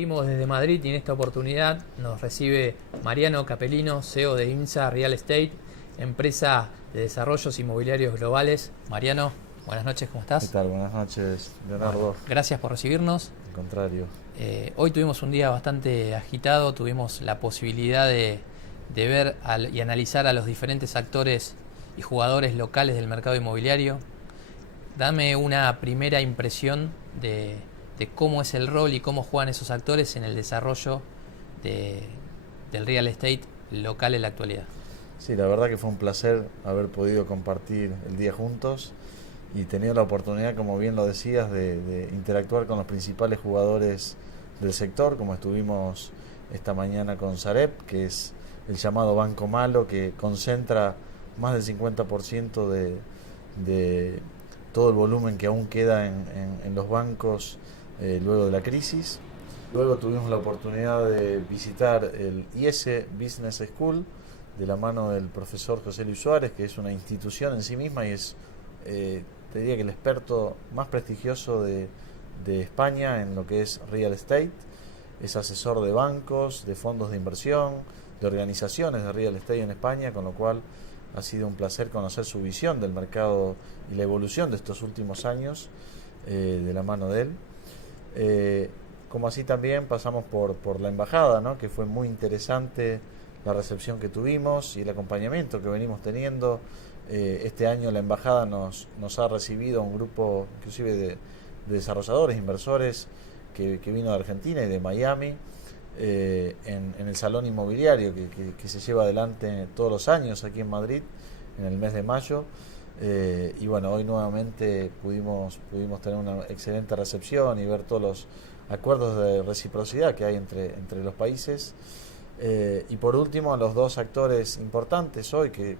Seguimos desde Madrid y en esta oportunidad nos recibe Mariano Capellino, CEO de INSA Real Estate, empresa de desarrollos inmobiliarios globales. Mariano, buenas noches, ¿cómo ¿Qué estás? tal? Buenas noches, Leonardo. Bueno, gracias por recibirnos. Al contrario. Hoy tuvimos un día bastante agitado, tuvimos la posibilidad de ver y analizar a los diferentes actores y jugadores locales del mercado inmobiliario. Dame una primera impresión de cómo es el rol y cómo juegan esos actores en el desarrollo del real estate local en la actualidad. Sí, la verdad que fue un placer haber podido compartir el día juntos y tener la oportunidad, como bien lo decías, de interactuar con los principales jugadores del sector, como estuvimos esta mañana con Sareb, que es el llamado Banco Malo, que concentra más del 50% de todo el volumen que aún queda en los bancos luego de la crisis. Luego tuvimos la oportunidad de visitar el IS Business School de la mano del profesor José Luis Suárez, que es una institución en sí misma y es, te diría que el experto más prestigioso de España en lo que es real estate. Es asesor de bancos, de fondos de inversión, de organizaciones de real estate en España, con lo cual ha sido un placer conocer su visión del mercado y la evolución de estos últimos años de la mano de él. Como así también pasamos por la embajada, ¿no? Que fue muy interesante la recepción que tuvimos y el acompañamiento que venimos teniendo. Este año la embajada nos ha recibido un grupo inclusive de desarrolladores, inversores que vino de Argentina y de Miami en el salón inmobiliario que se lleva adelante todos los años aquí en Madrid en el mes de mayo. Y bueno, hoy nuevamente pudimos tener una excelente recepción y ver todos los acuerdos de reciprocidad que hay entre los países. Y por último, los dos actores importantes hoy que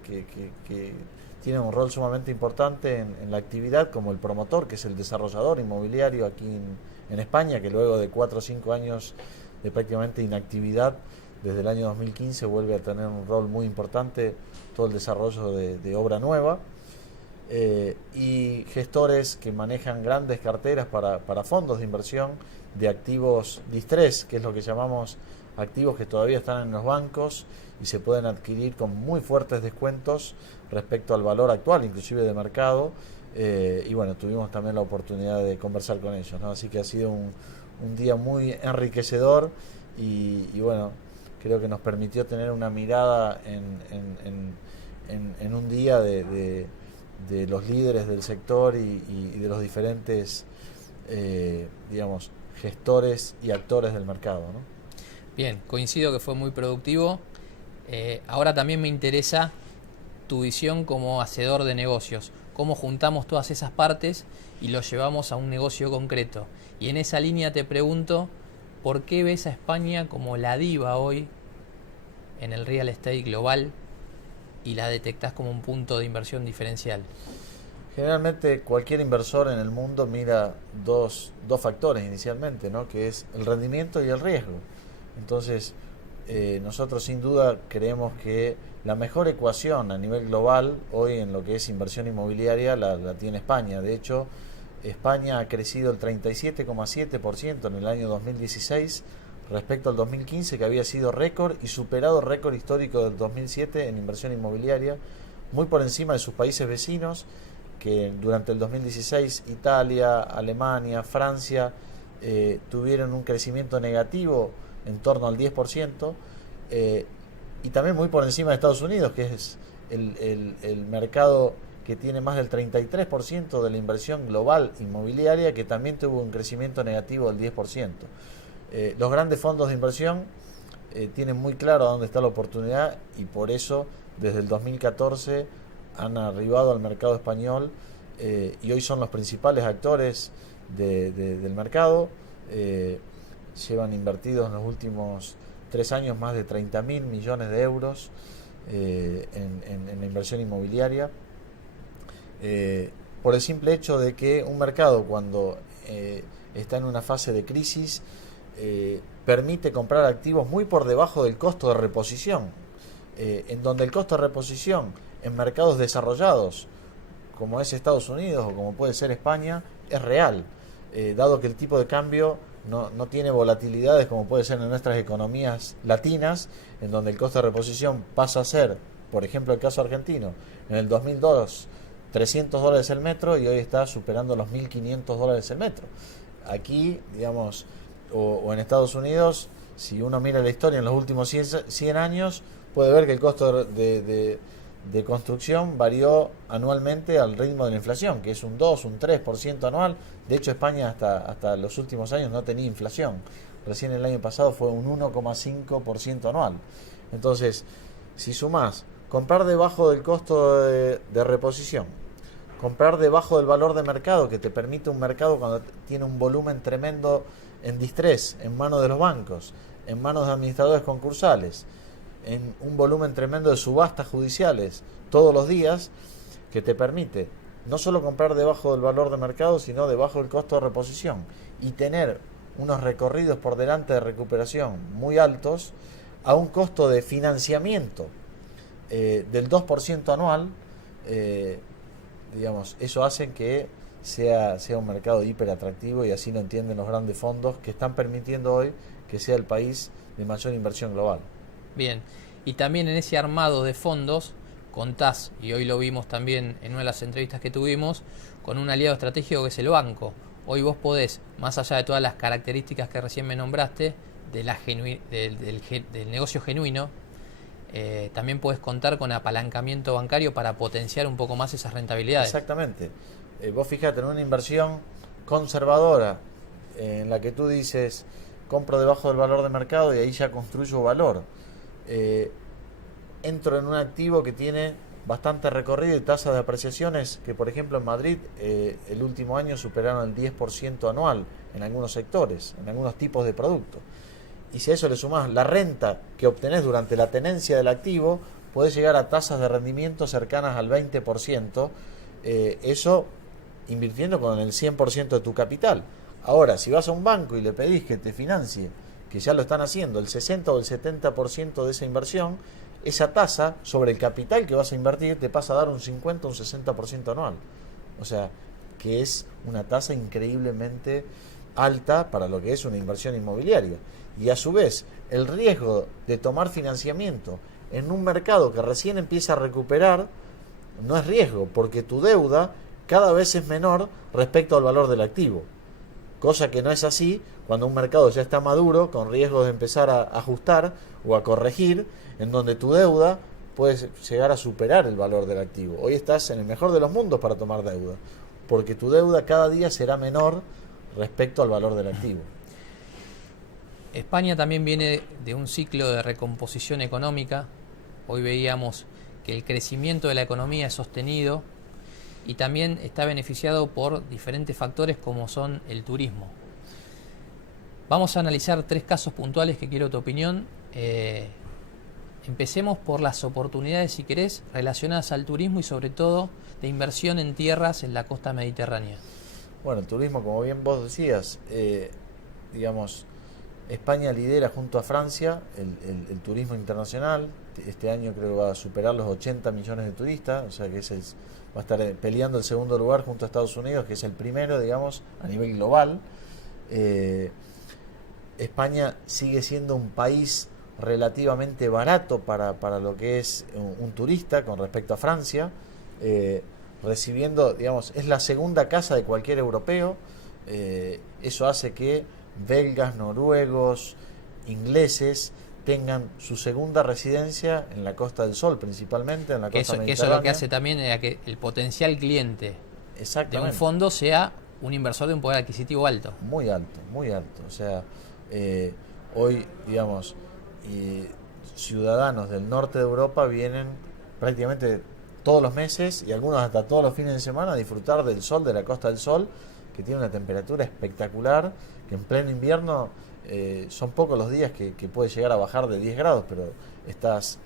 tienen un rol sumamente importante en la actividad, como el promotor, que es el desarrollador inmobiliario aquí en España, que luego de 4 o 5 años de prácticamente inactividad, desde el año 2015 vuelve a tener un rol muy importante todo el desarrollo de obra nueva. Y gestores que manejan grandes carteras para fondos de inversión de activos distress, que es lo que llamamos activos que todavía están en los bancos y se pueden adquirir con muy fuertes descuentos respecto al valor actual, inclusive de mercado. Y bueno, tuvimos también la oportunidad de conversar con ellos, ¿no? Así que ha sido un día muy enriquecedor y bueno, creo que nos permitió tener una mirada en un día de los líderes del sector y de los diferentes digamos, gestores y actores del mercado, ¿no? Bien, coincido que fue muy productivo. Ahora también me interesa tu visión como hacedor de negocios. Cómo juntamos todas esas partes y lo llevamos a un negocio concreto. Y en esa línea te pregunto, ¿por qué ves a España como la diva hoy en el real estate global y la detectás como un punto de inversión diferencial? Generalmente cualquier inversor en el mundo mira dos factores inicialmente, ¿no? Que es el rendimiento y el riesgo. Entonces, nosotros sin duda creemos que la mejor ecuación a nivel global hoy en lo que es inversión inmobiliaria la tiene España. De hecho, España ha crecido el 37,7% en el año 2016 respecto al 2015, que había sido récord y superado el récord histórico del 2007 en inversión inmobiliaria, muy por encima de sus países vecinos, que durante el 2016 Italia, Alemania, Francia tuvieron un crecimiento negativo en torno al 10%, y también muy por encima de Estados Unidos, que es el mercado que tiene más del 33% de la inversión global inmobiliaria, que también tuvo un crecimiento negativo del 10%. Los grandes fondos de inversión tienen muy claro dónde está la oportunidad y por eso desde el 2014 han arribado al mercado español y hoy son los principales actores del mercado. Llevan invertidos en los últimos 3 años más de 30.000 millones de euros en la inversión inmobiliaria, por el simple hecho de que un mercado cuando está en una fase de crisis permite comprar activos muy por debajo del costo de reposición, en donde el costo de reposición en mercados desarrollados como es Estados Unidos o como puede ser España es real, dado que el tipo de cambio no tiene volatilidades como puede ser en nuestras economías latinas, en donde el costo de reposición pasa a ser, por ejemplo, el caso argentino, en el 2002 $300 el metro y hoy está superando los $1.500 el metro. Aquí, digamos, o en Estados Unidos, si uno mira la historia en los últimos 100 años, puede ver que el costo de construcción varió anualmente al ritmo de la inflación, que es un 2, un 3% anual. De hecho, España hasta los últimos años no tenía inflación. Recién el año pasado fue un 1,5% anual. Entonces, si sumás comprar debajo del costo de reposición, comprar debajo del valor de mercado, que te permite un mercado cuando tiene un volumen tremendo en distrés, en manos de los bancos, en manos de administradores concursales, en un volumen tremendo de subastas judiciales todos los días, que te permite no solo comprar debajo del valor de mercado, sino debajo del costo de reposición, y tener unos recorridos por delante de recuperación muy altos a un costo de financiamiento del 2% anual. Digamos, eso hace que sea un mercado hiper atractivo, y así lo entienden los grandes fondos que están permitiendo hoy que sea el país de mayor inversión global. Bien, y también en ese armado de fondos contás, y hoy lo vimos también en una de las entrevistas que tuvimos, con un aliado estratégico que es el banco. Hoy vos podés, más allá de todas las características que recién me nombraste, del negocio genuino, también podés contar con apalancamiento bancario para potenciar un poco más esas rentabilidades. Exactamente. Vos fijate, en una inversión conservadora, en la que tú dices, compro debajo del valor de mercado y ahí ya construyo valor. Entro en un activo que tiene bastante recorrido y tasas de apreciaciones que, por ejemplo, en Madrid el último año superaron el 10% anual en algunos sectores, en algunos tipos de productos. Y si a eso le sumás la renta que obtenés durante la tenencia del activo, podés llegar a tasas de rendimiento cercanas al 20%, eso invirtiendo con el 100% de tu capital. Ahora, si vas a un banco y le pedís que te financie, que ya lo están haciendo, el 60 o el 70% de esa inversión, esa tasa sobre el capital que vas a invertir te pasa a dar un 50 o un 60% anual. O sea, que es una tasa increíblemente alta para lo que es una inversión inmobiliaria. Y a su vez, el riesgo de tomar financiamiento en un mercado que recién empieza a recuperar no es riesgo, porque tu deuda cada vez es menor respecto al valor del activo. Cosa que no es así cuando un mercado ya está maduro, con riesgos de empezar a ajustar o a corregir, en donde tu deuda puede llegar a superar el valor del activo. Hoy estás en el mejor de los mundos para tomar deuda, porque tu deuda cada día será menor respecto al valor del activo. España también viene de un ciclo de recomposición económica. Hoy veíamos que el crecimiento de la economía es sostenido y también está beneficiado por diferentes factores como son el turismo. Vamos a analizar 3 casos puntuales que quiero tu opinión. Empecemos por las oportunidades, si querés, relacionadas al turismo y sobre todo de inversión en tierras en la costa mediterránea. Bueno, el turismo, como bien vos decías, digamos, España lidera junto a Francia el turismo internacional. Este año creo que va a superar los 80 millones de turistas, o sea que va a estar peleando el segundo lugar junto a Estados Unidos, que es el primero, digamos, a nivel global. España sigue siendo un país relativamente barato para lo que es un turista con respecto a Francia, recibiendo, digamos, es la segunda casa de cualquier europeo. Eso hace que belgas, noruegos, ingleses tengan su segunda residencia en la Costa del Sol, principalmente en la costa mediterránea. Que eso lo que hace también es que el potencial cliente de un fondo sea un inversor de un poder adquisitivo alto. Muy alto, muy alto. O sea, hoy, digamos, ciudadanos del norte de Europa vienen prácticamente todos los meses y algunos hasta todos los fines de semana a disfrutar del sol, de la Costa del Sol, que tiene una temperatura espectacular, que en pleno invierno son pocos los días que puede llegar a bajar de 10 grados, pero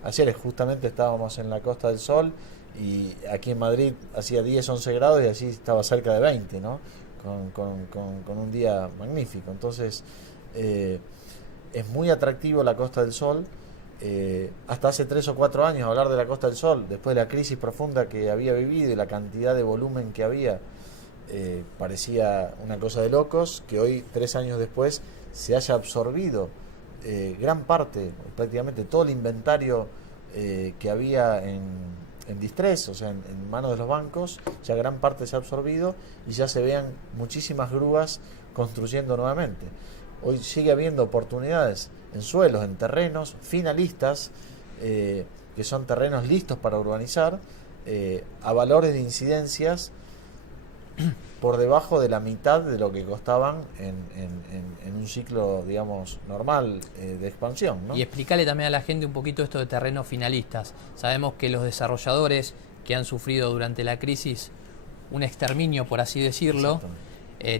ayer justamente estábamos en la Costa del Sol y aquí en Madrid hacía 10, 11 grados y allí estaba cerca de 20, ¿no? Con un día magnífico. Entonces, es muy atractivo la Costa del Sol. Hasta hace 3 o 4 años hablar de la Costa del Sol, después de la crisis profunda que había vivido y la cantidad de volumen que había, parecía una cosa de locos que hoy, 3 años después, se haya absorbido gran parte, prácticamente todo el inventario que había en distress, o sea, en manos de los bancos, ya gran parte se ha absorbido y ya se vean muchísimas grúas construyendo nuevamente. Hoy sigue habiendo oportunidades en suelos, en terrenos finalistas, que son terrenos listos para urbanizar, a valores de incidencias por debajo de la mitad de lo que costaban en un ciclo, digamos, normal de expansión, ¿no? Y explicarle también a la gente un poquito esto de terrenos finalistas. Sabemos que los desarrolladores que han sufrido durante la crisis un exterminio, por así decirlo,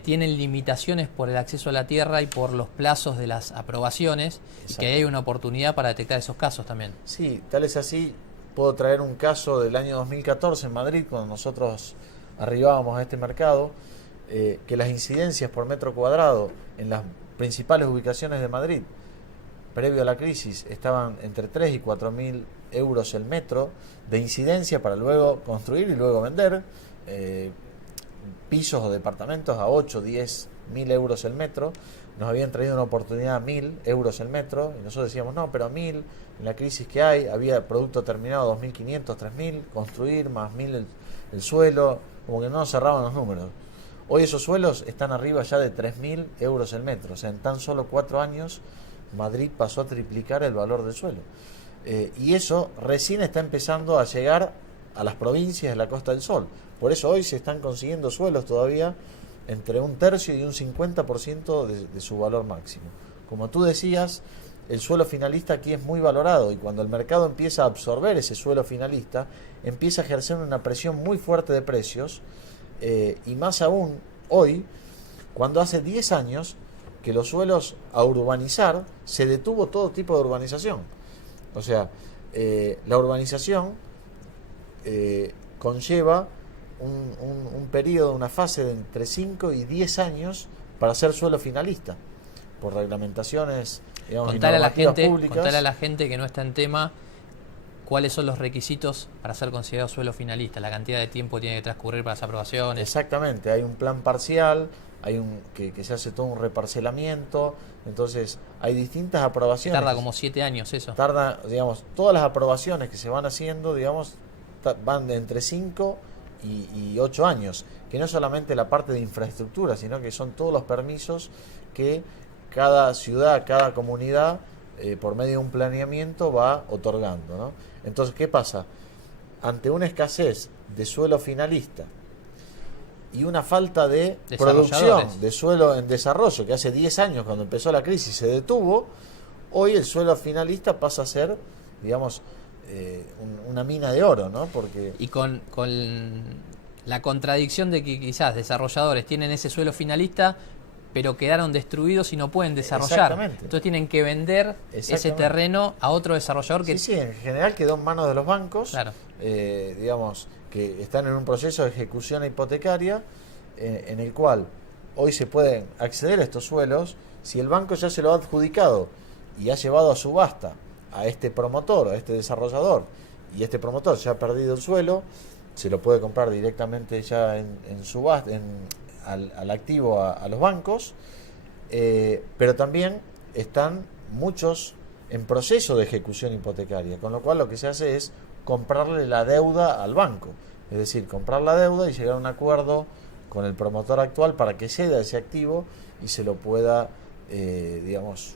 tienen limitaciones por el acceso a la tierra y por los plazos de las aprobaciones, y que hay una oportunidad para detectar esos casos también. Sí, tal es así. Puedo traer un caso del año 2014 en Madrid, cuando nosotros arribábamos a este mercado, que las incidencias por metro cuadrado en las principales ubicaciones de Madrid, previo a la crisis, estaban entre 3 y 4 mil euros el metro de incidencia para luego construir y luego vender. Pisos o departamentos a 8, 10 mil euros el metro. Nos habían traído una oportunidad a 1.000 euros el metro y nosotros decíamos, no, pero a 1.000, en la crisis que hay, había producto terminado 2.500, 3.000, construir más 1.000 el suelo, como que no nos cerraban los números. Hoy esos suelos están arriba ya de 3.000 euros el metro, o sea, en tan solo 4 años Madrid pasó a triplicar el valor del suelo. Y eso recién está empezando a llegar a las provincias de la Costa del Sol. Por eso hoy se están consiguiendo suelos todavía entre un tercio y un 50% de su valor máximo. Como tú decías, el suelo finalista aquí es muy valorado y cuando el mercado empieza a absorber ese suelo finalista, empieza a ejercer una presión muy fuerte de precios, y más aún hoy, cuando hace 10 años que los suelos a urbanizar, se detuvo todo tipo de urbanización. O sea, la urbanización conlleva un periodo, una fase de entre 5 y 10 años para ser suelo finalista, por reglamentaciones, digamos, Contarle públicas. Contarle a la gente que no está en tema cuáles son los requisitos para ser considerado suelo finalista, la cantidad de tiempo tiene que transcurrir para las aprobaciones. Exactamente, hay un plan parcial, hay que se hace todo un reparcelamiento, entonces hay distintas aprobaciones. Tarda como 7 años eso. Tarda, digamos, todas las aprobaciones que se van haciendo, digamos, van de entre 5 y 8 años, que no es solamente la parte de infraestructura, sino que son todos los permisos que cada ciudad, cada comunidad, por medio de un planeamiento va otorgando, ¿no? Entonces, ¿qué pasa? Ante una escasez de suelo finalista y una falta de producción de suelo en desarrollo, que hace 10 años cuando empezó la crisis se detuvo, hoy el suelo finalista pasa a ser, digamos, una mina de oro, ¿no? Porque y con la contradicción de que quizás desarrolladores tienen ese suelo finalista, pero quedaron destruidos y no pueden desarrollar. Entonces tienen que vender ese terreno a otro desarrollador que... Sí, en general quedó en manos de los bancos, claro. Digamos, que están en un proceso de ejecución hipotecaria, en el cual hoy se pueden acceder a estos suelos si el banco ya se lo ha adjudicado y ha llevado a subasta a este promotor, a este desarrollador, y este promotor ya ha perdido el suelo, se lo puede comprar directamente ya en subasta, al activo a los bancos, pero también están muchos en proceso de ejecución hipotecaria, con lo cual lo que se hace es comprarle la deuda al banco, es decir, comprar la deuda y llegar a un acuerdo con el promotor actual para que ceda ese activo y se lo pueda, digamos,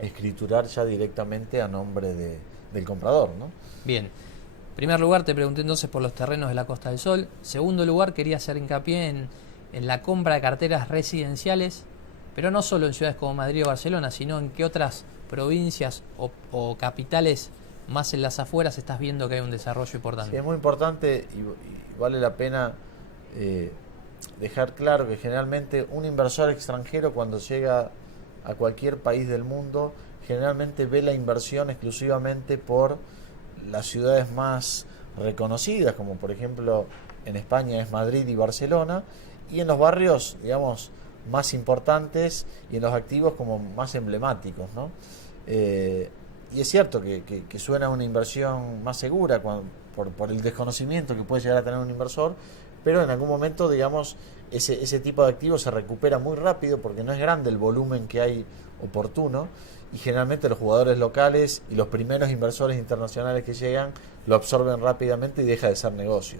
escriturar ya directamente a nombre del comprador, ¿no? Bien. En primer lugar, te pregunté entonces por los terrenos de la Costa del Sol. Segundo lugar, quería hacer hincapié en la compra de carteras residenciales, pero no solo en ciudades como Madrid o Barcelona, sino en qué otras provincias o capitales más en las afueras estás viendo que hay un desarrollo importante. Sí, es muy importante y vale la pena dejar claro que generalmente un inversor extranjero cuando llega a cualquier país del mundo generalmente ve la inversión exclusivamente por las ciudades más reconocidas, como por ejemplo en España es Madrid y Barcelona, y en los barrios, digamos, más importantes y en los activos como más emblemáticos, ¿no? Y es cierto que suena una inversión más segura por el desconocimiento que puede llegar a tener un inversor, pero en algún momento, digamos, ese tipo de activos se recupera muy rápido porque no es grande el volumen que hay oportuno, y generalmente los jugadores locales y los primeros inversores internacionales que llegan lo absorben rápidamente y deja de ser negocio.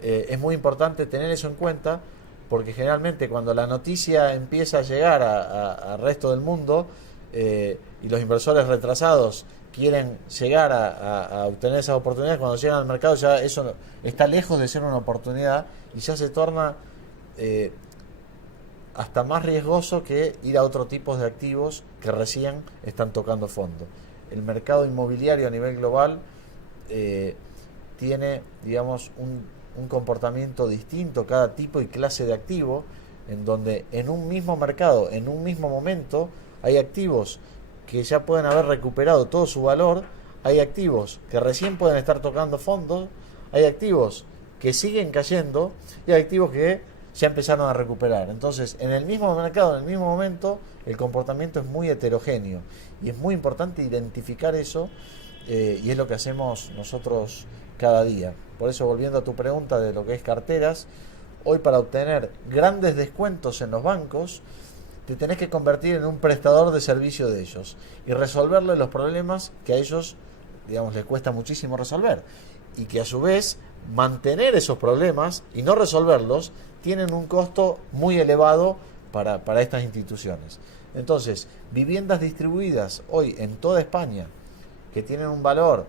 Es muy importante tener eso en cuenta, porque generalmente cuando la noticia empieza a llegar al resto del mundo, y los inversores retrasados quieren llegar a obtener esas oportunidades, cuando llegan al mercado ya eso está lejos de ser una oportunidad y ya se torna hasta más riesgoso que ir a otro tipo de activos que recién están tocando fondo. El mercado inmobiliario a nivel global tiene, digamos, un comportamiento distinto, cada tipo y clase de activo, en donde en un mismo mercado, en un mismo momento, hay activos que ya pueden haber recuperado todo su valor, hay activos que recién pueden estar tocando fondos, hay activos que siguen cayendo y hay activos que ya empezaron a recuperar. Entonces, en el mismo mercado, en el mismo momento, el comportamiento es muy heterogéneo y es muy importante identificar eso, y es lo que hacemos nosotros cada día. Por eso, volviendo a tu pregunta de lo que es carteras, hoy para obtener grandes descuentos en los bancos, te tenés que convertir en un prestador de servicio de ellos y resolverle los problemas que a ellos, digamos, les cuesta muchísimo resolver, y que a su vez mantener esos problemas y no resolverlos tienen un costo muy elevado para estas instituciones. Entonces, viviendas distribuidas hoy en toda España que tienen un valor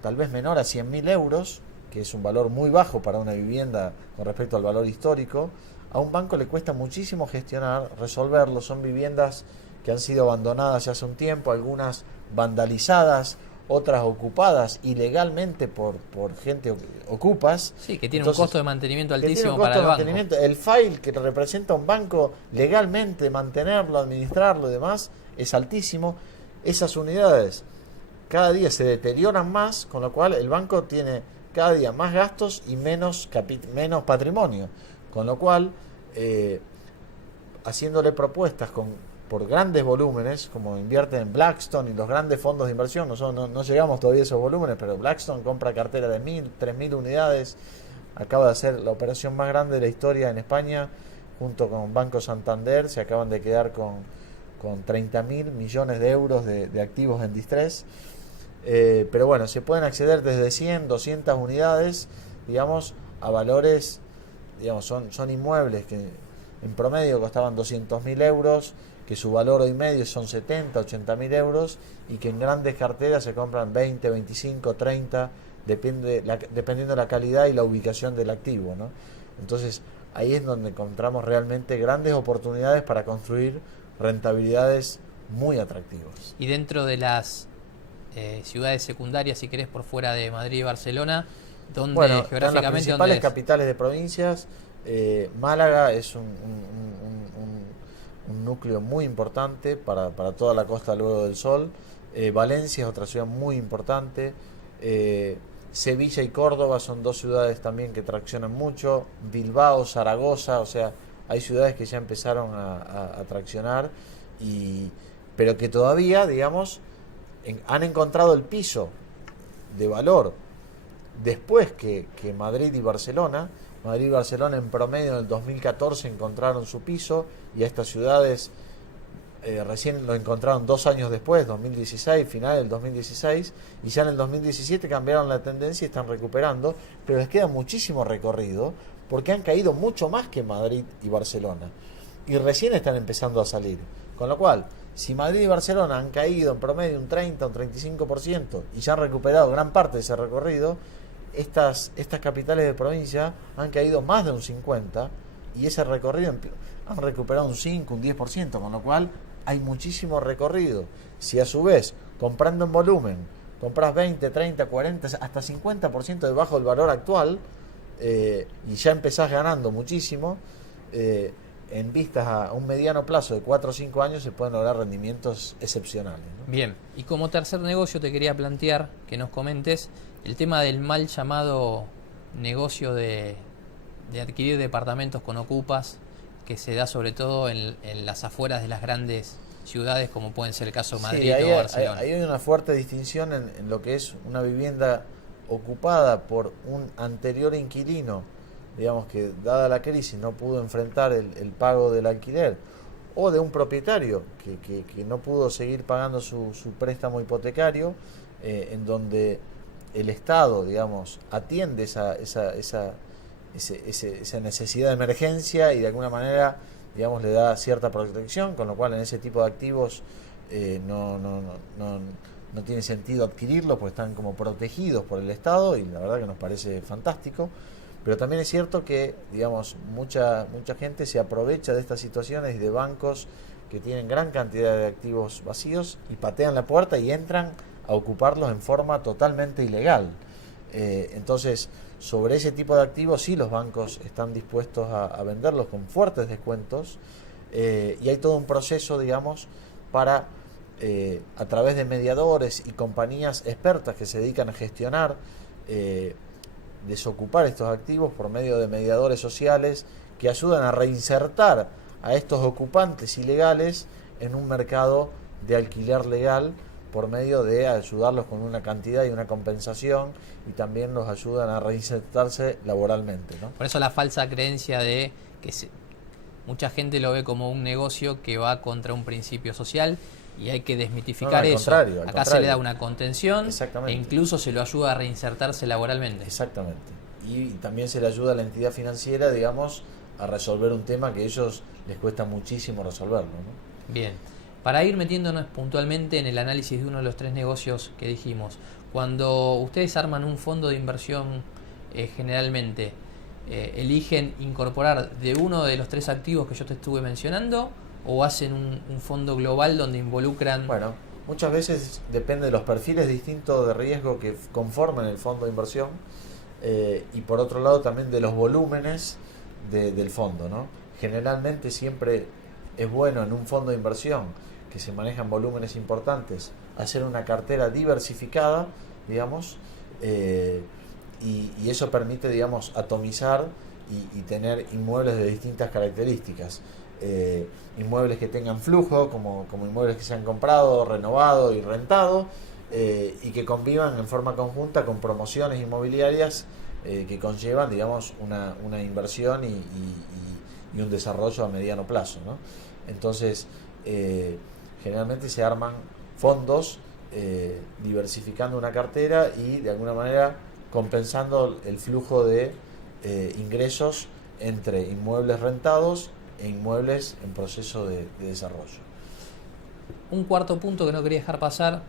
tal vez menor a 100.000 euros, que es un valor muy bajo para una vivienda con respecto al valor histórico, a un banco le cuesta muchísimo gestionar, resolverlo. Son viviendas que han sido abandonadas ya hace un tiempo, algunas vandalizadas, otras ocupadas ilegalmente por gente ocupas. Sí, que tiene un costo de mantenimiento altísimo para el banco. El file que representa un banco legalmente, mantenerlo, administrarlo y demás, es altísimo. Esas unidades cada día se deterioran más, con lo cual el banco tiene cada día más gastos y menos patrimonio. Con lo cual, haciéndole propuestas por grandes volúmenes, como invierten en Blackstone y los grandes fondos de inversión, nosotros no llegamos todavía a esos volúmenes, pero Blackstone compra cartera de 1.000, 3.000 unidades, acaba de hacer la operación más grande de la historia en España, junto con Banco Santander, se acaban de quedar con 30.000 millones de euros de activos en distress. Pero bueno, se pueden acceder desde 100, 200 unidades, digamos, a valores, digamos, son inmuebles que en promedio costaban 200.000 euros, que su valor hoy medio son 70, 80.000 euros, y que en grandes carteras se compran 20, 25, 30, dependiendo de la calidad y la ubicación del activo, ¿no? Entonces, ahí es donde encontramos realmente grandes oportunidades para construir rentabilidades muy atractivas. Y dentro de las ciudades secundarias, si querés, por fuera de Madrid y Barcelona, donde geográficamente... Las principales capitales de provincias, Málaga es un núcleo muy importante para toda la costa luego del Sol. Valencia es otra ciudad muy importante. Sevilla y Córdoba son dos ciudades también que traccionan mucho. Bilbao, Zaragoza, o sea, hay ciudades que ya empezaron a traccionar, pero que todavía, digamos, han encontrado el piso de valor después que Madrid y Barcelona. Madrid y Barcelona en promedio en el 2014 encontraron su piso, y a estas ciudades recién lo encontraron 2 años después, 2016, final del 2016, y ya en el 2017 cambiaron la tendencia y están recuperando, pero les queda muchísimo recorrido porque han caído mucho más que Madrid y Barcelona y recién están empezando a salir. Con lo cual, si Madrid y Barcelona han caído en promedio un 30 o un 35% y ya han recuperado gran parte de ese recorrido, estas capitales de provincia han caído más de un 50%, y ese recorrido han recuperado un 5, un 10%, con lo cual hay muchísimo recorrido. Si a su vez, comprando en volumen, compras 20, 30, 40, hasta 50% debajo del valor actual, y ya empezás ganando muchísimo, en vistas a un mediano plazo de 4 o 5 años se pueden lograr rendimientos excepcionales, ¿no? Bien, y como tercer negocio te quería plantear que nos comentes el tema del mal llamado negocio de adquirir departamentos con ocupas, que se da sobre todo en las afueras de las grandes ciudades, como pueden ser el caso de Madrid o Barcelona. Ahí hay una fuerte distinción en lo que es una vivienda ocupada por un anterior inquilino, digamos que dada la crisis no pudo enfrentar el pago del alquiler, o de un propietario que no pudo seguir pagando su préstamo hipotecario, en donde el Estado, digamos, atiende esa necesidad de emergencia y de alguna manera, digamos, le da cierta protección, con lo cual en ese tipo de activos no tiene sentido adquirirlos porque están como protegidos por el Estado, y la verdad que nos parece fantástico. Pero también es cierto que, digamos, mucha gente se aprovecha de estas situaciones y de bancos que tienen gran cantidad de activos vacíos y patean la puerta y entran a ocuparlos en forma totalmente ilegal. Entonces, sobre ese tipo de activos sí los bancos están dispuestos a venderlos con fuertes descuentos, y hay todo un proceso, digamos, para a través de mediadores y compañías expertas que se dedican a gestionar, desocupar estos activos por medio de mediadores sociales que ayudan a reinsertar a estos ocupantes ilegales en un mercado de alquiler legal, por medio de ayudarlos con una cantidad y una compensación, y también los ayudan a reinsertarse laboralmente, ¿no? Por eso la falsa creencia de que mucha gente lo ve como un negocio que va contra un principio social, y hay que desmitificar eso. Al Acá contrario. se le da una contención e Exactamente. incluso se lo ayuda a reinsertarse laboralmente. Exactamente. Y también se le ayuda a la entidad financiera, digamos, a resolver un tema que a ellos les cuesta muchísimo resolverlo, ¿no? Bien. Para ir metiéndonos puntualmente en el análisis de uno de los 3 negocios que dijimos, cuando ustedes arman un fondo de inversión, generalmente eligen incorporar de uno de los 3 activos que yo te estuve mencionando, o hacen un fondo global donde involucran... Bueno, muchas veces depende de los perfiles distintos de riesgo que conforman el fondo de inversión, y por otro lado también de los volúmenes del fondo, ¿no? Generalmente siempre es bueno en un fondo de inversión que se manejan volúmenes importantes hacer una cartera diversificada, digamos, y eso permite, digamos, atomizar y tener inmuebles de distintas características. Inmuebles que tengan flujo, como inmuebles que se han comprado, renovado y rentado, y que convivan en forma conjunta con promociones inmobiliarias que conllevan, digamos, una inversión y un desarrollo a mediano plazo, ¿no? Entonces, generalmente se arman fondos diversificando una cartera y de alguna manera compensando el flujo de ingresos entre inmuebles rentados e inmuebles en proceso de desarrollo. Un cuarto punto que no quería dejar pasar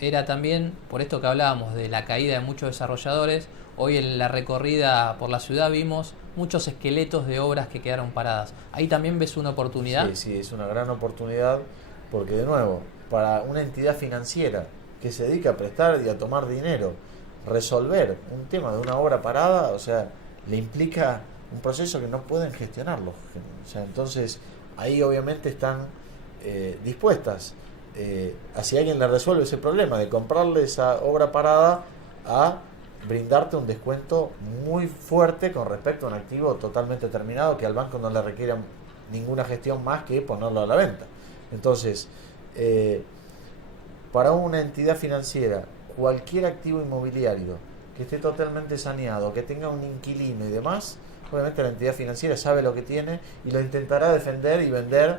era también, por esto que hablábamos de la caída de muchos desarrolladores, hoy en la recorrida por la ciudad vimos muchos esqueletos de obras que quedaron paradas. ¿Ahí también ves una oportunidad? Sí, es una gran oportunidad, porque de nuevo, para una entidad financiera que se dedica a prestar y a tomar dinero, resolver un tema de una obra parada, o sea, le implica un proceso que no pueden gestionarlo. O sea, entonces ahí obviamente están dispuestas, a si alguien le resuelve ese problema de comprarle esa obra parada, a brindarte un descuento muy fuerte con respecto a un activo totalmente terminado que al banco no le requiere ninguna gestión más que ponerlo a la venta. Entonces, para una entidad financiera, cualquier activo inmobiliario que esté totalmente saneado, que tenga un inquilino y demás, obviamente la entidad financiera sabe lo que tiene y lo intentará defender y vender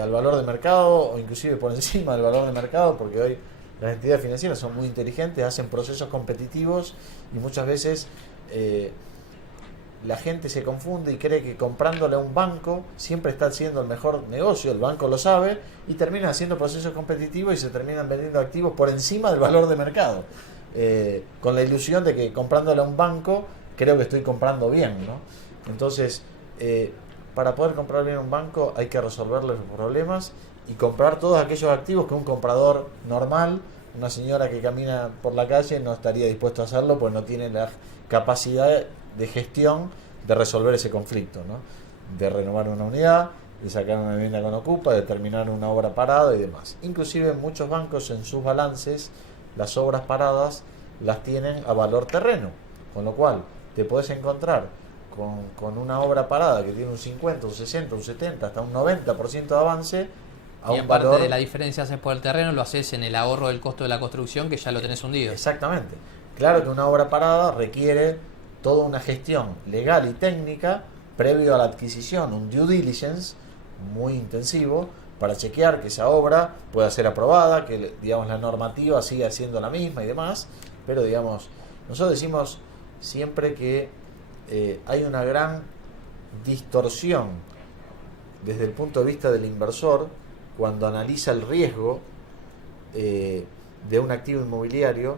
al valor de mercado, o inclusive por encima del valor de mercado, porque hoy las entidades financieras son muy inteligentes, hacen procesos competitivos, y muchas veces la gente se confunde y cree que comprándole a un banco siempre está haciendo el mejor negocio. El banco lo sabe y termina haciendo procesos competitivos y se terminan vendiendo activos por encima del valor de mercado, con la ilusión de que comprándole a un banco creo que estoy comprando bien, ¿no? Entonces, para poder comprar bien un banco hay que resolverle los problemas y comprar todos aquellos activos que un comprador normal, una señora que camina por la calle, no estaría dispuesto a hacerlo, pues no tiene la capacidad de gestión de resolver ese conflicto, ¿no? De renovar una unidad, de sacar una vivienda con ocupa, de terminar una obra parada y demás. Inclusive muchos bancos en sus balances las obras paradas las tienen a valor terreno, con lo cual te puedes encontrar con una obra parada que tiene un 50, un 60, un 70, hasta un 90% de avance, a y un aparte de la diferencia haces por el terreno, lo haces en el ahorro del costo de la construcción, que ya lo tenés hundido. Exactamente. Claro que una obra parada requiere toda una gestión legal y técnica previo a la adquisición, un due diligence muy intensivo para chequear que esa obra pueda ser aprobada, que digamos la normativa siga siendo la misma y demás, pero digamos, nosotros decimos siempre que hay una gran distorsión desde el punto de vista del inversor cuando analiza el riesgo de un activo inmobiliario.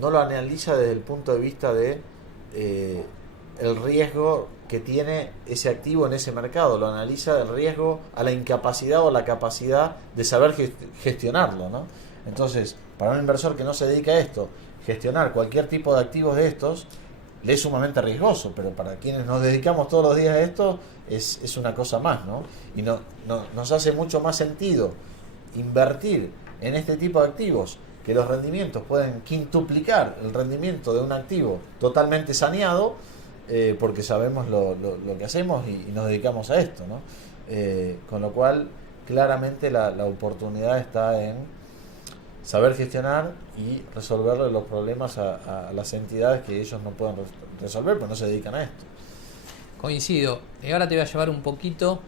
No lo analiza desde el punto de vista de el riesgo que tiene ese activo en ese mercado, lo analiza el riesgo a la incapacidad o la capacidad de saber gestionarlo, ¿no? Entonces, para un inversor que no se dedica a esto, gestionar cualquier tipo de activos de estos le es sumamente riesgoso, pero para quienes nos dedicamos todos los días a esto es una cosa más, ¿no? Y nos hace mucho más sentido invertir en este tipo de activos, que los rendimientos pueden quintuplicar el rendimiento de un activo totalmente saneado, porque sabemos lo que hacemos y nos dedicamos a esto, ¿no? Con lo cual, claramente la oportunidad está en saber gestionar y resolverle los problemas a las entidades que ellos no pueden resolver, porque no se dedican a esto. Coincido. Y ahora te voy a llevar un poquito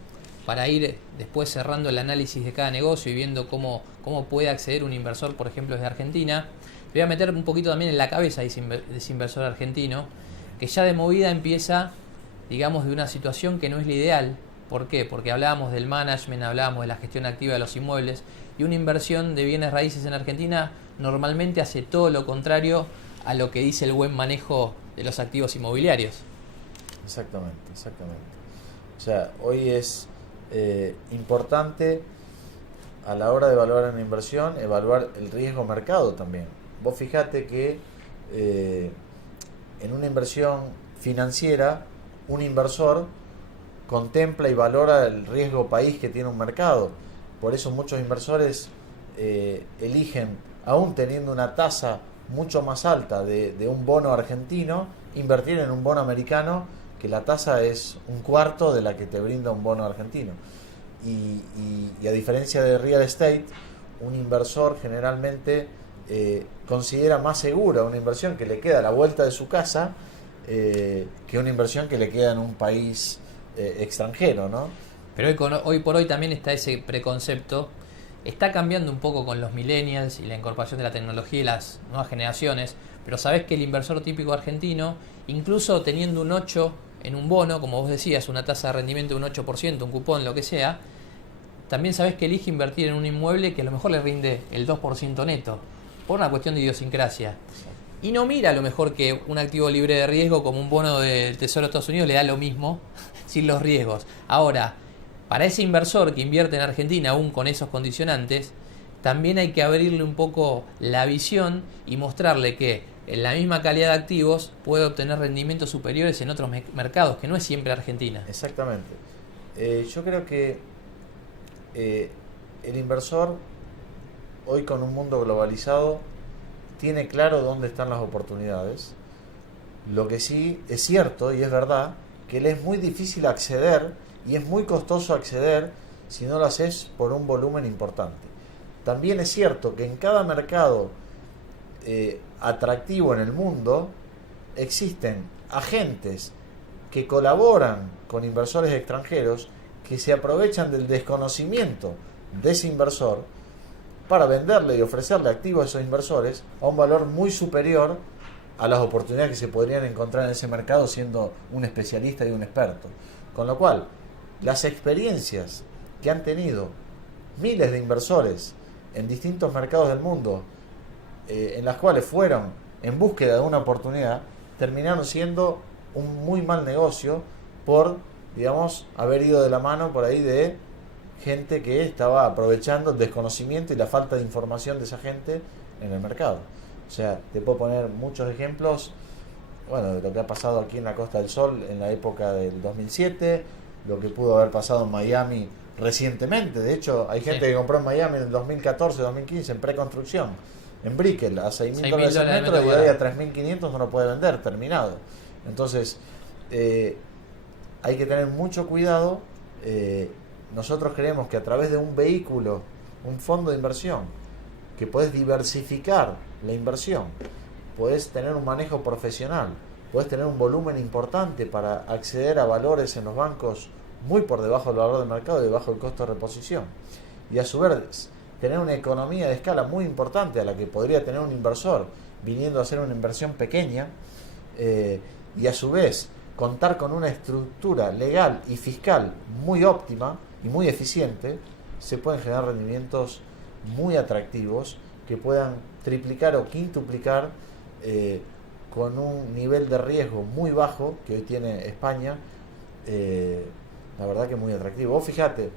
para ir después cerrando el análisis de cada negocio y viendo cómo puede acceder un inversor, por ejemplo, desde Argentina. Te voy a meter un poquito también en la cabeza de ese inversor argentino, que ya de movida empieza, digamos, de una situación que no es la ideal. ¿Por qué? Porque hablábamos del management, hablábamos de la gestión activa de los inmuebles, y una inversión de bienes raíces en Argentina normalmente hace todo lo contrario a lo que dice el buen manejo de los activos inmobiliarios. Exactamente. O sea, hoy es importante a la hora de evaluar una inversión, evaluar el riesgo mercado también. Vos fijate que en una inversión financiera, un inversor contempla y valora el riesgo país que tiene un mercado. Por eso muchos inversores eligen, aún teniendo una tasa mucho más alta de un bono argentino, invertir en un bono americano, que la tasa es un cuarto de la que te brinda un bono argentino. Y a diferencia de real estate, un inversor generalmente considera más segura una inversión que le queda a la vuelta de su casa que una inversión que le queda en un país extranjero, ¿no? Pero hoy por hoy también está ese preconcepto. Está cambiando un poco con los millennials y la incorporación de la tecnología y las nuevas generaciones, pero sabés que el inversor típico argentino, incluso teniendo un 8 en un bono, como vos decías, una tasa de rendimiento de un 8%, un cupón, lo que sea, también sabés que elige invertir en un inmueble que a lo mejor le rinde el 2% neto, por una cuestión de idiosincrasia. Y no mira a lo mejor que un activo libre de riesgo como un bono del Tesoro de Estados Unidos le da lo mismo, sin los riesgos. Ahora, para ese inversor que invierte en Argentina aún con esos condicionantes, también hay que abrirle un poco la visión y mostrarle que en la misma calidad de activos puede obtener rendimientos superiores en otros mercados, que no es siempre Argentina. Exactamente. Yo creo que el inversor, hoy con un mundo globalizado, tiene claro dónde están las oportunidades. Lo que sí es cierto y es verdad que le es muy difícil acceder y es muy costoso acceder si no lo haces por un volumen importante. También es cierto que en cada mercado atractivo en el mundo existen agentes que colaboran con inversores extranjeros que se aprovechan del desconocimiento de ese inversor para venderle y ofrecerle activos a esos inversores a un valor muy superior a las oportunidades que se podrían encontrar en ese mercado siendo un especialista y un experto. Con lo cual, las experiencias que han tenido miles de inversores en distintos mercados del mundo, en las cuales fueron en búsqueda de una oportunidad, terminaron siendo un muy mal negocio por, digamos, haber ido de la mano por ahí de gente que estaba aprovechando el desconocimiento y la falta de información de esa gente en el mercado. O sea, te puedo poner muchos ejemplos, bueno, de lo que ha pasado aquí en la Costa del Sol en la época del 2007, lo que pudo haber pasado en Miami recientemente. De hecho, hay gente que compró en Miami en el 2014, 2015 en preconstrucción, en Brickell, a $6.000 el metro, y hoy a $3.500 no lo puede vender terminado. Entonces, hay que tener mucho cuidado. Nosotros creemos que a través de un vehículo, un fondo de inversión, que podés diversificar la inversión podés tener un manejo profesional, podés tener un volumen importante para acceder a valores en los bancos muy por debajo del valor del mercado y debajo del costo de reposición. Y a su vez, tener una economía de escala muy importante a la que podría tener un inversor viniendo a hacer una inversión pequeña, y a su vez contar con una estructura legal y fiscal muy óptima y muy eficiente, se pueden generar rendimientos muy atractivos que puedan triplicar o quintuplicar con un nivel de riesgo muy bajo que hoy tiene España. La verdad que es muy atractivo. Vos fíjate,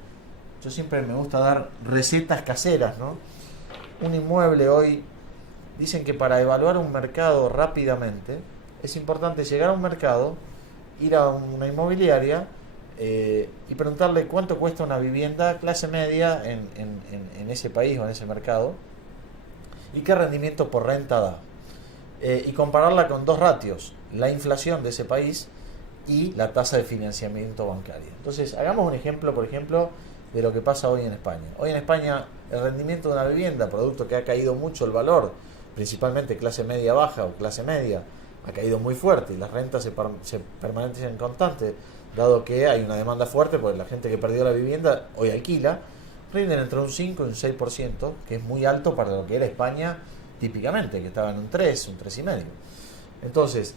yo siempre me gusta dar recetas caseras, ¿no? Un inmueble hoy, dicen que para evaluar un mercado rápidamente es importante llegar a un mercado, ir a una inmobiliaria y preguntarle cuánto cuesta una vivienda clase media en ese país o en ese mercado y qué rendimiento por renta da, y compararla con dos ratios: la inflación de ese país y la tasa de financiamiento bancario. Entonces, hagamos un ejemplo, por ejemplo, de lo que pasa hoy en España. Hoy en España el rendimiento de una vivienda, producto que ha caído mucho el valor, principalmente clase media baja o clase media, ha caído muy fuerte y las rentas se permanecen constantes, dado que hay una demanda fuerte, porque la gente que perdió la vivienda hoy alquila, rinden entre un 5 y un 6%, que es muy alto para lo que era España típicamente, que estaba en un 3, un 3,5. Entonces,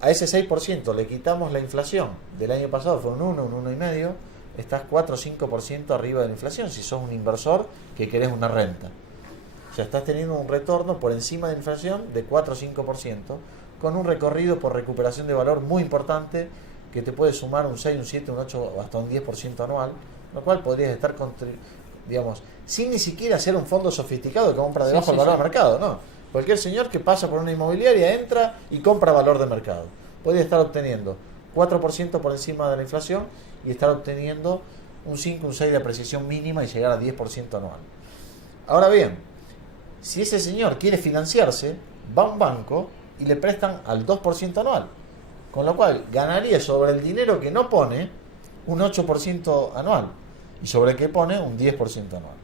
a ese 6% le quitamos la inflación del año pasado, fue un 1, un 1,5, estás 4 o 5% arriba de la inflación si sos un inversor que querés una renta. O sea, estás teniendo un retorno por encima de la inflación de 4 o 5%, con un recorrido por recuperación de valor muy importante que te puede sumar un 6, un 7, un 8 o hasta un 10% anual, lo cual podrías estar, digamos, sin ni siquiera ser un fondo sofisticado que compra debajo del valor de mercado, ¿no? Cualquier señor que pasa por una inmobiliaria entra y compra valor de mercado. Podría estar obteniendo 4% por encima de la inflación y estar obteniendo un 5, un 6 de apreciación mínima y llegar a 10% anual. Ahora bien, si ese señor quiere financiarse, va a un banco y le prestan al 2% anual, con lo cual ganaría sobre el dinero que no pone un 8% anual y sobre el que pone un 10% anual.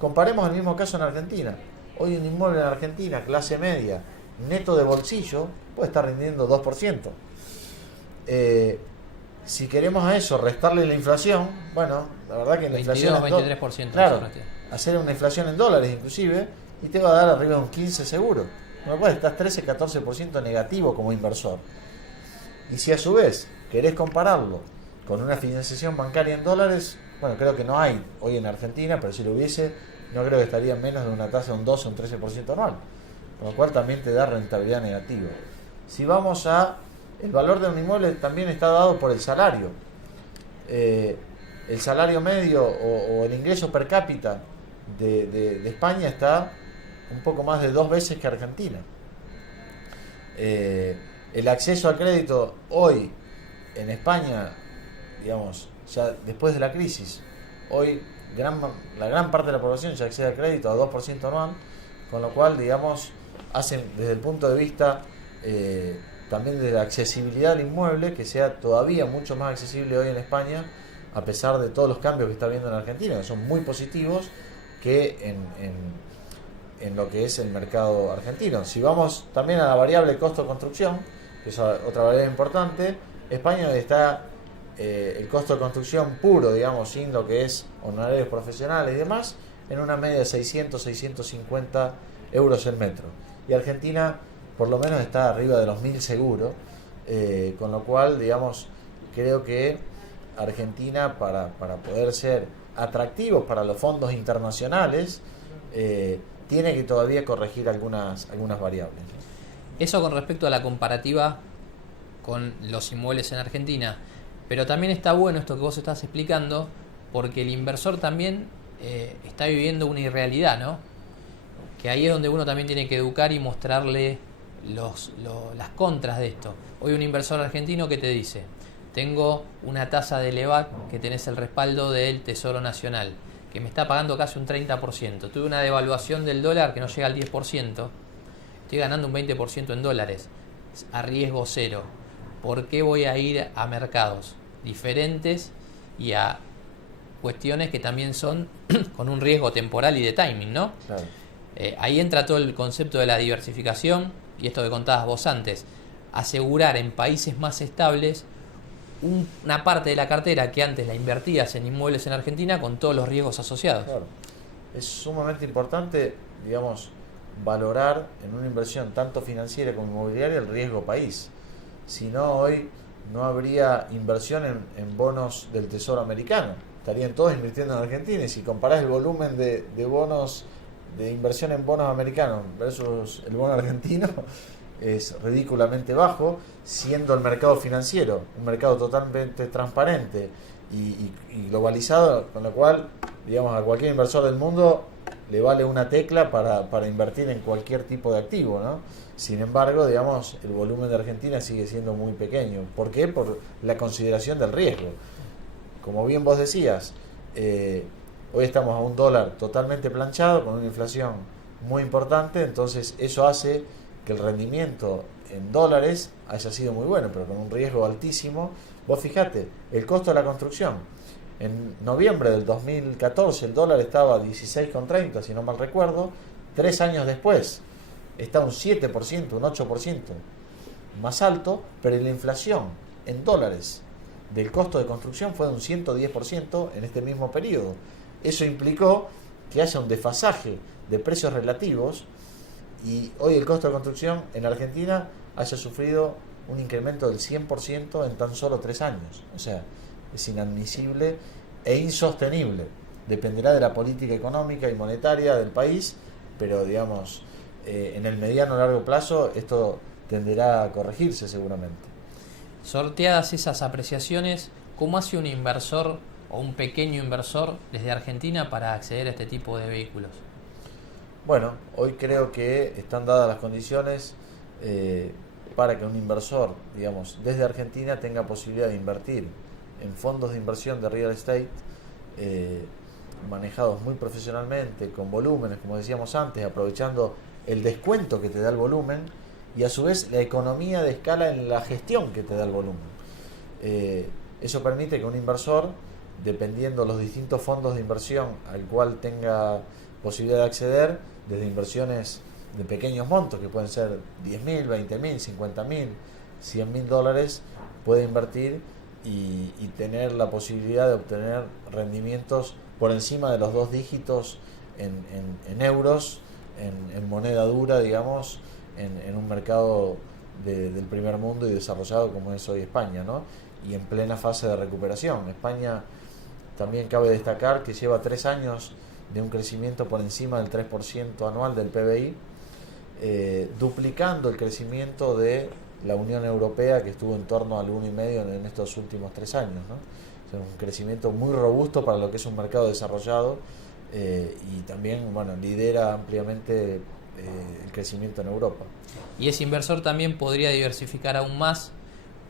Comparemos el mismo caso en Argentina. Hoy un inmueble en Argentina, clase media, neto de bolsillo, puede estar rindiendo 2%. Si queremos a eso restarle la inflación, bueno, la verdad que la 22, inflación 23%. claro, hacer una inflación en dólares inclusive, y te va a dar arriba de un 15 seguro. Con lo cual estás 13-14% negativo como inversor. Y si a su vez querés compararlo con una financiación bancaria en dólares, bueno, creo que no hay hoy en Argentina, pero si lo hubiese, no creo que estaría menos de una tasa de un 12 o un 13% anual, con lo cual también te da rentabilidad negativa. Si vamos a el valor de un inmueble, también está dado por el salario. El salario medio o el ingreso per cápita de España está un poco más de 2 veces que Argentina. El acceso al crédito hoy en España, digamos, ya después de la crisis, hoy la gran parte de la población ya accede al crédito a 2% anual, con lo cual, digamos, hacen desde el punto de vista también de la accesibilidad al inmueble, que sea todavía mucho más accesible hoy en España, a pesar de todos los cambios que está habiendo en Argentina, que son muy positivos, que en lo que es el mercado argentino. Si vamos también a la variable costo de construcción, que es otra variable importante, España está el costo de construcción puro, digamos, sin lo que es honorarios profesionales y demás, en una media de 600-650 euros el metro. Y Argentina por lo menos está arriba de los 1.000 seguro, con lo cual, digamos, creo que Argentina, para poder ser atractivos para los fondos internacionales, tiene que todavía corregir algunas variables. Eso con respecto a la comparativa con los inmuebles en Argentina. Pero también está bueno esto que vos estás explicando, porque el inversor también está viviendo una irrealidad, ¿no? Que ahí es donde uno también tiene que educar y mostrarle las contras de esto. Hoy un inversor argentino que te dice: tengo una tasa de LEVAC que tenés el respaldo del Tesoro Nacional, que me está pagando casi un 30%. Tuve una devaluación del dólar que no llega al 10%. Estoy ganando un 20% en dólares, a riesgo cero. ¿Por qué voy a ir a mercados diferentes y a cuestiones que también son con un riesgo temporal y de timing, ¿no? Claro. Ahí entra todo el concepto de la diversificación y esto que contabas vos antes, asegurar en países más estables una parte de la cartera que antes la invertías en inmuebles en Argentina con todos los riesgos asociados. Claro. Es sumamente importante, digamos, valorar en una inversión tanto financiera como inmobiliaria el riesgo país. Si no, hoy no habría inversión en bonos del Tesoro americano. Estarían todos invirtiendo en Argentina, y si comparás el volumen de bonos, de inversión en bonos americanos versus el bono argentino, es ridículamente bajo, siendo el mercado financiero un mercado totalmente transparente y globalizado, con lo cual, digamos, a cualquier inversor del mundo le vale una tecla para invertir en cualquier tipo de activo, ¿no? Sin embargo, digamos, el volumen de Argentina sigue siendo muy pequeño. ¿Por qué? Por la consideración del riesgo. Como bien vos decías, hoy estamos a un dólar totalmente planchado, con una inflación muy importante, entonces eso hace que el rendimiento en dólares haya sido muy bueno, pero con un riesgo altísimo. Vos fijate, el costo de la construcción. En noviembre del 2014 el dólar estaba a 16,30, si no mal recuerdo. 3 años después está un 7%, un 8% más alto, pero la inflación en dólares del costo de construcción fue de un 110% en este mismo periodo. Eso implicó que haya un desfasaje de precios relativos y hoy el costo de construcción en Argentina haya sufrido un incremento del 100% en tan solo 3 años. O sea, es inadmisible e insostenible. Dependerá de la política económica y monetaria del país, pero digamos, en el mediano o largo plazo esto tenderá a corregirse seguramente. Sorteadas esas apreciaciones, ¿cómo hace un inversor o un pequeño inversor desde Argentina para acceder a este tipo de vehículos? Bueno, hoy creo que están dadas las condiciones para que un inversor, digamos, desde Argentina tenga posibilidad de invertir en fondos de inversión de real estate manejados muy profesionalmente, con volúmenes, como decíamos antes, aprovechando el descuento que te da el volumen y a su vez la economía de escala en la gestión que te da el volumen. Eso permite que un inversor, dependiendo los distintos fondos de inversión al cual tenga posibilidad de acceder, desde inversiones de pequeños montos, que pueden ser 10.000, 20.000, 50.000, 100.000 dólares, puede invertir y tener la posibilidad de obtener rendimientos por encima de los 2 dígitos en euros, en moneda dura, digamos, en un mercado del primer mundo y desarrollado como es hoy España, ¿no? Y en plena fase de recuperación. España también cabe destacar que lleva 3 años de un crecimiento por encima del 3% anual del PBI, duplicando el crecimiento de la Unión Europea, que estuvo en torno al 1,5% en estos últimos 3 años, ¿no? O sea, un crecimiento muy robusto para lo que es un mercado desarrollado, y también, bueno, lidera ampliamente el crecimiento en Europa. Y ese inversor también podría diversificar aún más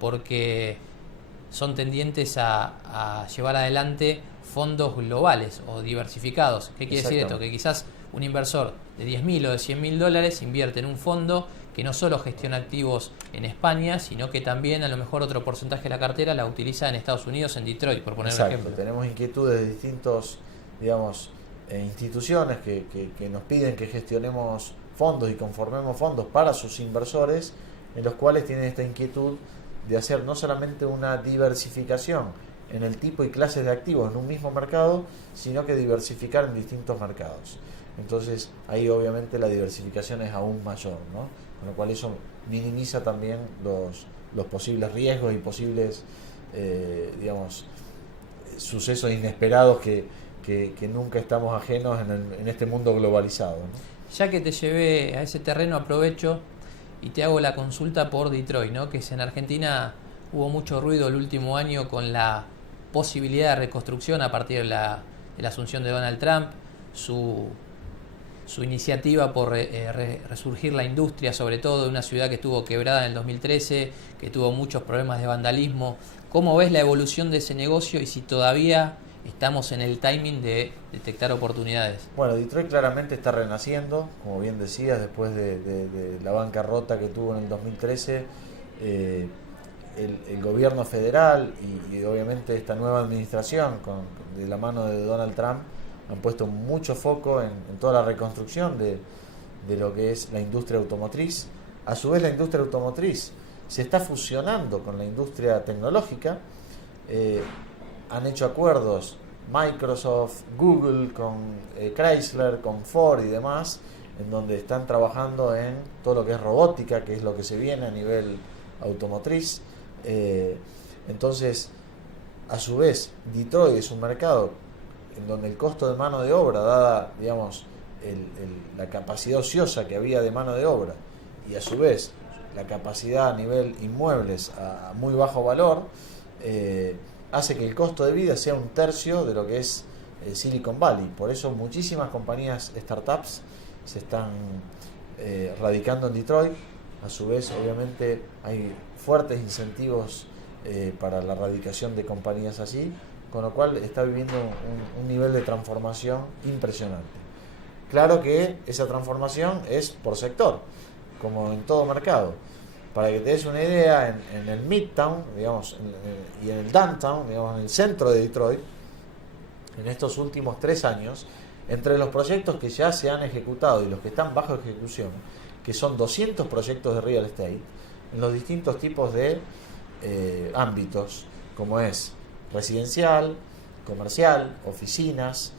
porque son tendientes a llevar adelante fondos globales o diversificados. ¿Qué quiere decir esto? Que quizás un inversor de 10.000 o de 100.000 dólares invierte en un fondo que no solo gestiona activos en España, sino que también a lo mejor otro porcentaje de la cartera la utiliza en Estados Unidos, en Detroit, por poner un ejemplo. Tenemos inquietudes de distintos, digamos, instituciones que nos piden que gestionemos fondos y conformemos fondos para sus inversores, en los cuales tienen esta inquietud de hacer no solamente una diversificación en el tipo y clases de activos en un mismo mercado, sino que diversificar en distintos mercados. Entonces ahí obviamente la diversificación es aún mayor, ¿no? Con lo cual eso minimiza también los posibles riesgos y posibles digamos, sucesos inesperados que nunca estamos ajenos en este mundo globalizado, ¿no? Ya que te llevé a ese terreno, aprovecho y te hago la consulta por Detroit, ¿no? Que en Argentina hubo mucho ruido el último año con la posibilidad de reconstrucción a partir de la asunción de Donald Trump, su iniciativa por resurgir la industria, sobre todo de una ciudad que estuvo quebrada en el 2013, que tuvo muchos problemas de vandalismo. ¿Cómo ves la evolución de ese negocio y si todavía estamos en el timing de detectar oportunidades? Bueno, Detroit claramente está renaciendo, como bien decías, después de la bancarrota que tuvo en el 2013. El gobierno federal y obviamente esta nueva administración de la mano de Donald Trump han puesto mucho foco en toda la reconstrucción de lo que es la industria automotriz. A su vez, la industria automotriz se está fusionando con la industria tecnológica. Han hecho acuerdos Microsoft, Google, con Chrysler, con Ford y demás, en donde están trabajando en todo lo que es robótica, que es lo que se viene a nivel automotriz. Entonces, a su vez, Detroit es un mercado en donde el costo de mano de obra, dada, digamos, la capacidad ociosa que había de mano de obra, y a su vez la capacidad a nivel inmuebles a muy bajo valor, hace que el costo de vida sea un tercio de lo que es Silicon Valley. Por eso muchísimas compañías startups se están radicando en Detroit. A su vez, obviamente, hay fuertes incentivos para la radicación de compañías así, con lo cual está viviendo un nivel de transformación impresionante. Claro que esa transformación es por sector, como en todo mercado. Para que te des una idea, en el Midtown, digamos, y en el Downtown, digamos, en el centro de Detroit, en estos últimos 3 años, entre los proyectos que ya se han ejecutado y los que están bajo ejecución, que son 200 proyectos de real estate, en los distintos tipos de ámbitos, como es residencial, comercial, oficinas,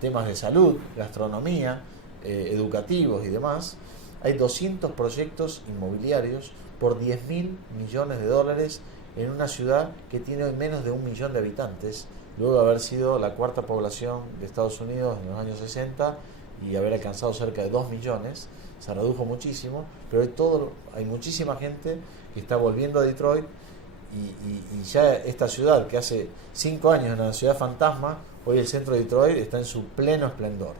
temas de salud, gastronomía, educativos y demás. Hay 200 proyectos inmobiliarios por $10.000 millones en una ciudad que tiene hoy menos de 1 millón de habitantes, luego de haber sido la cuarta población de Estados Unidos en los años 60 y haber alcanzado cerca de 2 millones. Se redujo muchísimo, pero hay muchísima gente que está volviendo a Detroit y ya esta ciudad, que hace 5 años era una ciudad fantasma, hoy el centro de Detroit está en su pleno esplendor.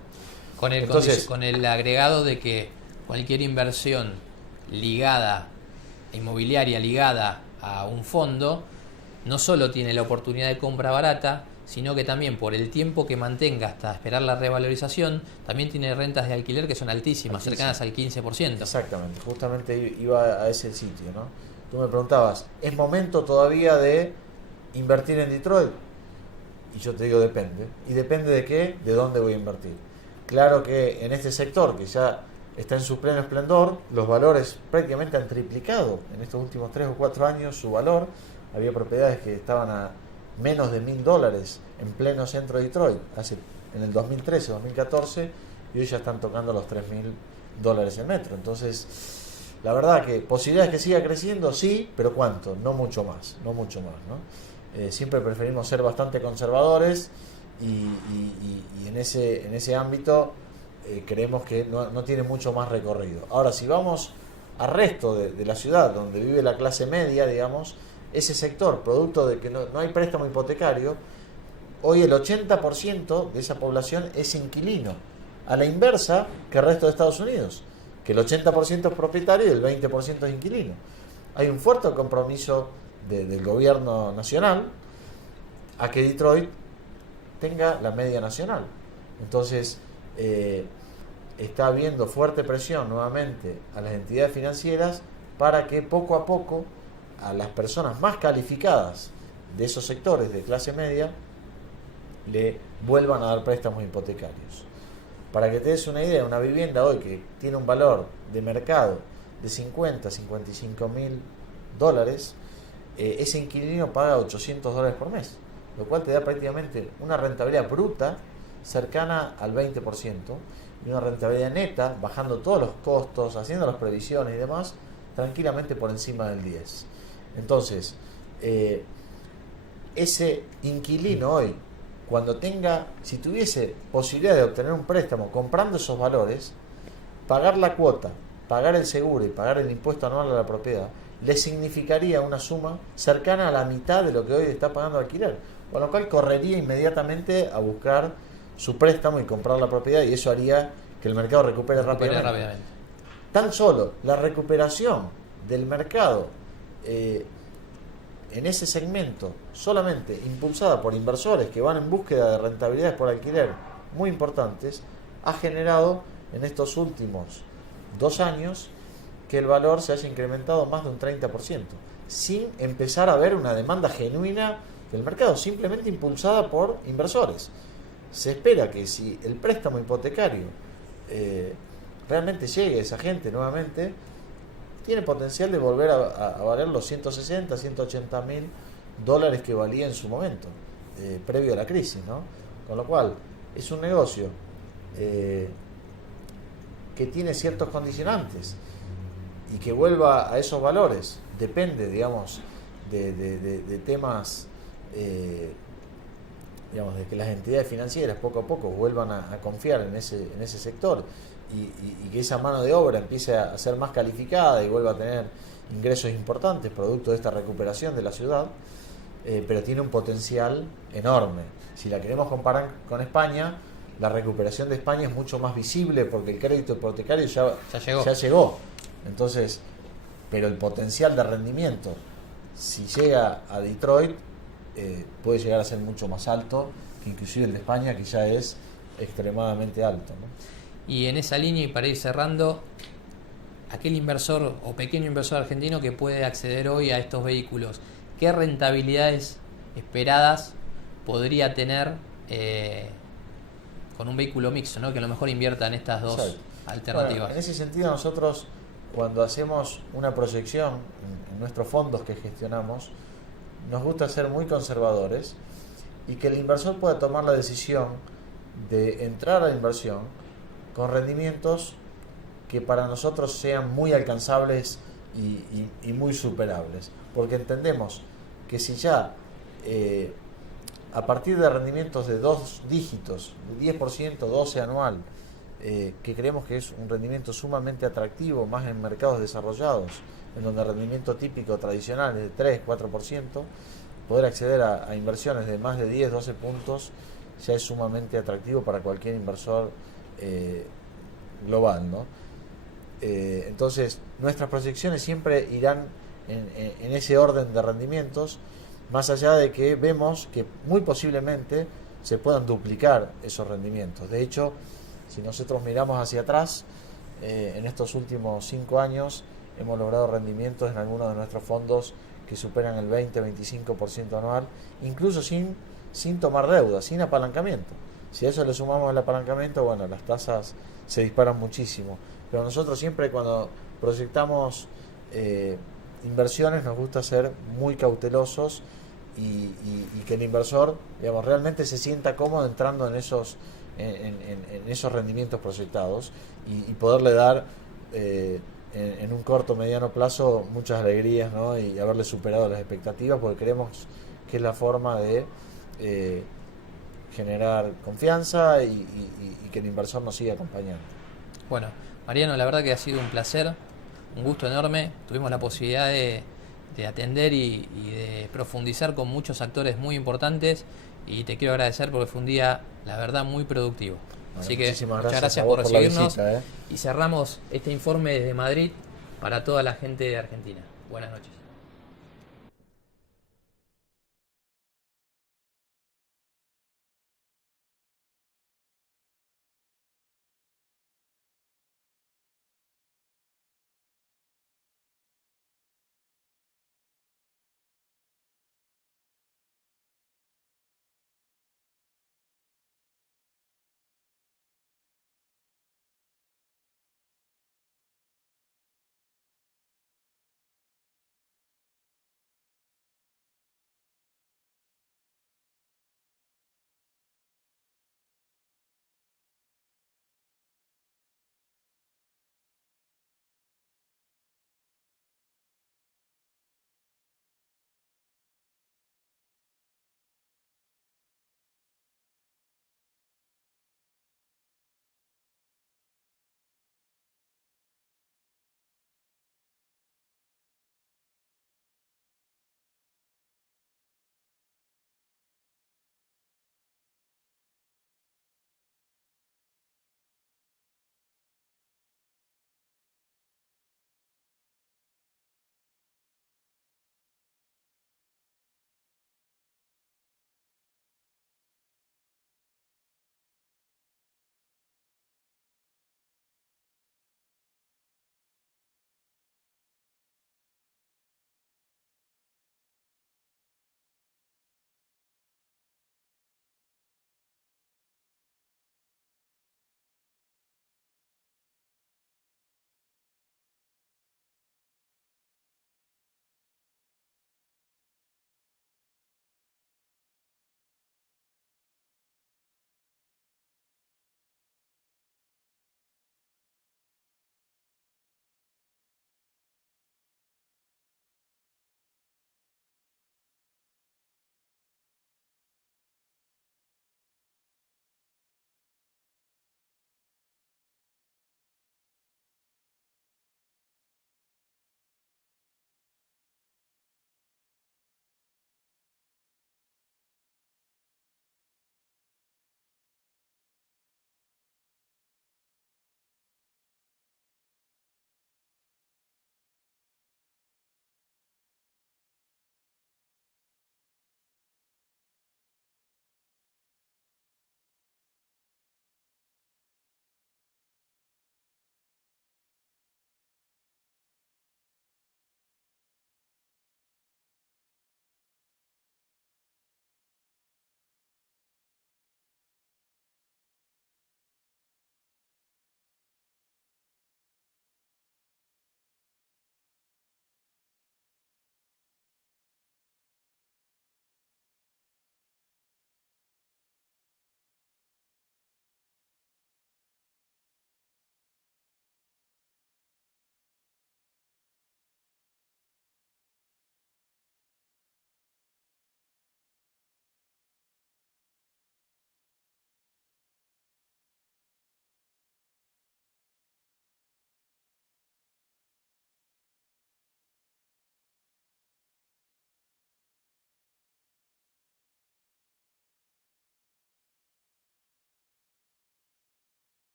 Con el agregado de que cualquier inversión inmobiliaria ligada a un fondo, no solo tiene la oportunidad de compra barata, sino que también por el tiempo que mantenga hasta esperar la revalorización, también tiene rentas de alquiler que son altísimas, cercanas al 15%. Exactamente, justamente iba a ese sitio, ¿no? Tú me preguntabas, ¿es momento todavía de invertir en Detroit? Y yo te digo, depende. ¿Y depende de qué? ¿De dónde voy a invertir? Claro que en este sector, que ya está en su pleno esplendor, los valores prácticamente han triplicado en estos últimos 3 o 4 años su valor. Había propiedades que estaban a menos de $1.000 en pleno centro de Detroit en el 2013, 2014, y hoy ya están tocando los $3.000 el metro. Entonces, la verdad que posibilidades que siga creciendo, sí, pero ¿cuánto? No mucho más, ¿no? Siempre preferimos ser bastante conservadores y en ese ámbito creemos que no tiene mucho más recorrido. Ahora, si vamos al resto de la ciudad, donde vive la clase media, digamos, ese sector, producto de que no hay préstamo hipotecario, hoy el 80% de esa población es inquilino, a la inversa que el resto de Estados Unidos, que el 80% es propietario y el 20% es inquilino. Hay un fuerte compromiso del gobierno nacional a que Detroit tenga la media nacional. Entonces, está habiendo fuerte presión nuevamente a las entidades financieras para que poco a poco a las personas más calificadas de esos sectores de clase media le vuelvan a dar préstamos hipotecarios. Para que te des una idea, una vivienda hoy que tiene un valor de mercado de $50.000-$55.000, ese inquilino paga $800 por mes, lo cual te da prácticamente una rentabilidad bruta cercana al 20% y una rentabilidad neta, bajando todos los costos, haciendo las previsiones y demás, tranquilamente por encima del 10%. Entonces, ese inquilino hoy, si tuviese posibilidad de obtener un préstamo comprando esos valores, pagar la cuota, pagar el seguro y pagar el impuesto anual a la propiedad, le significaría una suma cercana a la mitad de lo que hoy está pagando alquiler, con lo cual correría inmediatamente a buscar su préstamo y comprar la propiedad, y eso haría que el mercado recupere rápidamente. Tan solo la recuperación del mercado en ese segmento, solamente impulsada por inversores que van en búsqueda de rentabilidades por alquiler muy importantes, ha generado en estos últimos 2 años que el valor se haya incrementado más de un 30%, sin empezar a ver una demanda genuina del mercado, simplemente impulsada por inversores. Se espera que si el préstamo hipotecario realmente llegue a esa gente nuevamente, tiene potencial de volver a valer los 160, 180 mil dólares que valía en su momento, previo a la crisis, ¿no? Con lo cual, es un negocio que tiene ciertos condicionantes, y que vuelva a esos valores depende, digamos, de temas, digamos, de que las entidades financieras poco a poco vuelvan a confiar en ese sector, y que esa mano de obra empiece a ser más calificada y vuelva a tener ingresos importantes producto de esta recuperación de la ciudad. Pero tiene un potencial enorme. Si la queremos comparar con España, la recuperación de España es mucho más visible porque el crédito hipotecario ya llegó. Entonces, pero el potencial de rendimiento, si llega a Detroit, puede llegar a ser mucho más alto que inclusive el de España, que ya es extremadamente alto, ¿no? Y en esa línea, y para ir cerrando, aquel inversor o pequeño inversor argentino que puede acceder hoy a estos vehículos, ¿qué rentabilidades esperadas podría tener con un vehículo mixto, ¿no? Que a lo mejor invierta en estas dos alternativas? Bueno, en ese sentido, nosotros, cuando hacemos una proyección en nuestros fondos que gestionamos, nos gusta ser muy conservadores y que el inversor pueda tomar la decisión de entrar a la inversión con rendimientos que para nosotros sean muy alcanzables y muy superables, porque entendemos que si ya a partir de rendimientos de 2 dígitos, de 10%, 12 anual, que creemos que es un rendimiento sumamente atractivo, más en mercados desarrollados, en donde el rendimiento típico tradicional es de 3, 4%, poder acceder a inversiones de más de 10, 12 puntos ya es sumamente atractivo para cualquier inversor global, ¿no? Entonces, nuestras proyecciones siempre irán en ese orden de rendimientos, más allá de que vemos que muy posiblemente se puedan duplicar esos rendimientos. De hecho, si nosotros miramos hacia atrás, en estos últimos 5 años hemos logrado rendimientos en algunos de nuestros fondos que superan el 20-25% anual, incluso sin tomar deuda, sin apalancamiento. Si a eso le sumamos el apalancamiento, bueno, las tasas se disparan muchísimo. Pero nosotros siempre, cuando proyectamos inversiones, nos gusta ser muy cautelosos y que el inversor, digamos, realmente se sienta cómodo entrando en esos rendimientos proyectados y poderle dar en un corto o mediano plazo muchas alegrías, ¿no? Y haberle superado las expectativas, porque creemos que es la forma de generar confianza y que el inversor nos siga acompañando. Bueno, Mariano, la verdad que ha sido un placer, un gusto enorme. Tuvimos la posibilidad de atender y de profundizar con muchos actores muy importantes, y te quiero agradecer porque fue un día, la verdad, muy productivo. Bueno, así que muchas gracias por recibirnos, la visita, y cerramos este informe desde Madrid para toda la gente de Argentina. Buenas noches.